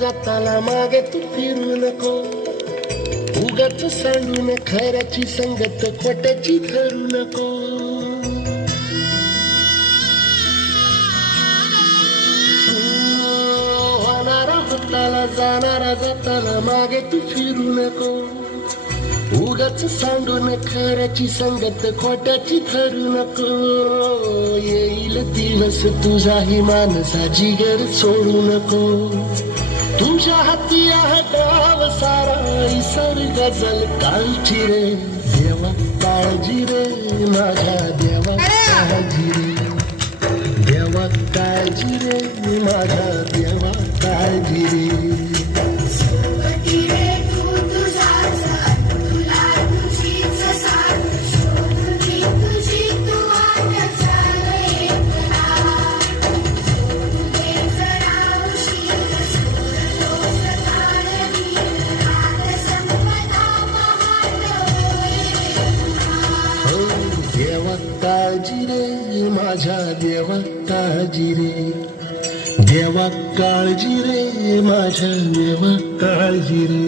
जाताना मागे तू फिरू नको, उगाच सांडून खऱ्याची संगत खोट्याची धरू नको. होणारा होताला जाणारा जाताना मागे तू फिरू नको, उगाच सांडून खऱ्याची संगत खोट्याची धरू नको. येईल दिवस तुझाही मानसा जिगर सोडू नको, तुझ्या हाती आहे डाव सारा इसर गजल कालची रे. देवा काळजी रे माझ्या देवा काळजी रे, देवा काळजी रे माझ्या देवा काळजी रे. देवा काळजी रे माझ्या देवा काळजी रे, देवा काळजी रे माझ्या देवा काळजी रे.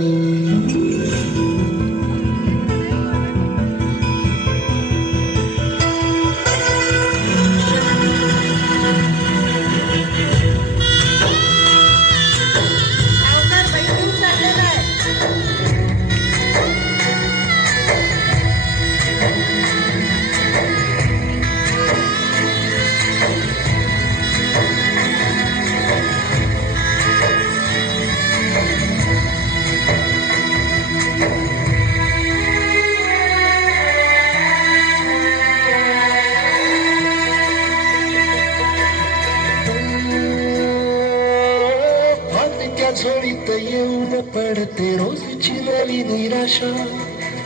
झोळीत येऊन पडते रोजची नवी निराशा,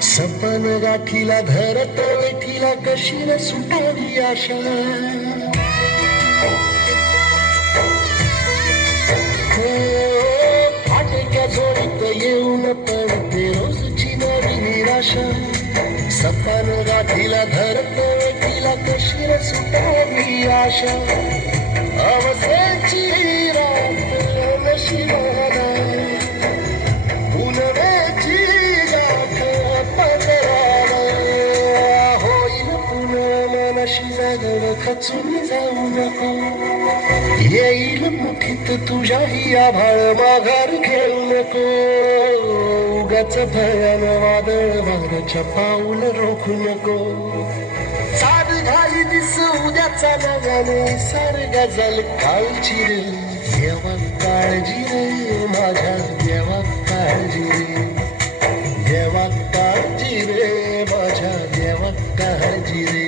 सपन गाठीला धरत वेठीला कशी न सुटावी आशा. फाटक्या झोळीत येऊन पडते रोजची नवी निराशा, सपन गाठीला धरत वेठीला कशी न सुटावी आशा. अवसेची रात नशिबाला पुनवेची गाठ पदराला, होईल पुन्हा मनाशी जागव खचून जाऊ नको. येईल मुठीत तुझ्याही आभाळ माघार घेऊ नको, उगाच भयान वादळ वाऱ्याच्या पाऊल रोखू नको. साध घाली दिस उद्याचा नव्याने सर गजल कालची रे. देवा काळजी रे माझ्या देवा काळजी रे, देवा काळजी रे माझ्या देवा काळजी रे.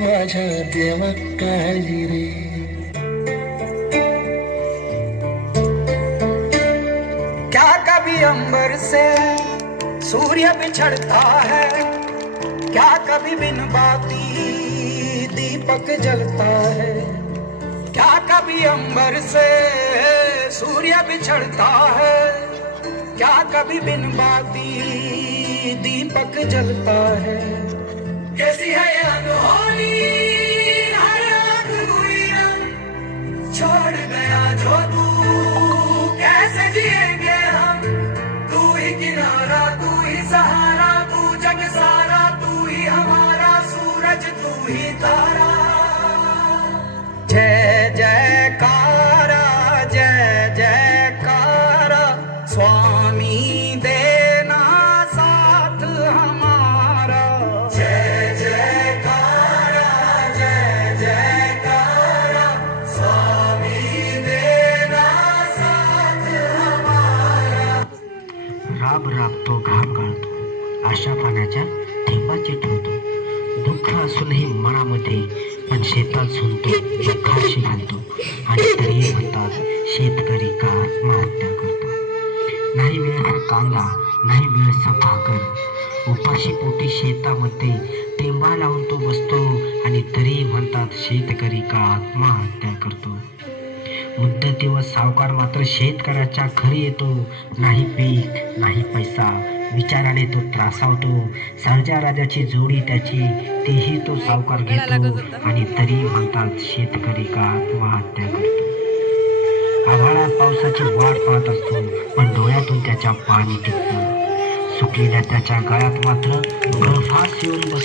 माझ्या देवा काळजी रे. क्या कभी अंबर से सूर्य बिछड़ता है, क्या कभी बिन बाती दीपक जलता है. क्या कभी अंबर से सूर्य बिछड़ता है, क्या कभी बिन बाती दीपक जलता है. कैसी है ये अनहोनी हर अधूरी रंग, छोड़ गया जो तू कैसे जिएंगे हम. तू ही किनारा तू ही सहारा, तू जग सारा तू ही हमारा सूरज तू ही तारा. जय जयकारा जय जयकारा स्वामी देना साथ हमारा. जय जयकारा जय जयकारा स्वामी देना साथ हमारा. राब राबतो घाम गाळतो, आशा पाण्याच्या थेंबाची ठेवतो. दुःख असूनही मनामध्ये पण शेतात झुंतो, दुःखाशी घालतो. आणि तरीही म्हणतात शेतकरी का आत्महत्या करतो. नाही मिळत कांदा नाही मिळत भाकर, उपाशी पोटी शेतामध्ये टेंबा लावून तो बसतो आणि तरी म्हणतात शेतकरी का आत्महत्या करतो. मुदतीवर सावकार मात्र शेतकऱ्याच्या घरी येतो. नाही पीक नाही पैसा, विचाराने तो त्रासावतो. सर्जा राजाची जोडी त्याची, तीही तो सावकार घेतो आणि तरी म्हणतात शेतकरी का आत्महत्या करतो. आभाळात पावसाची वाट पाहत असतो, पण डोळ्यातून त्याच्या पाणी टिकतं. सुकलेल्या त्याच्या गळ्यात मात्र गळफास येऊन बसतो.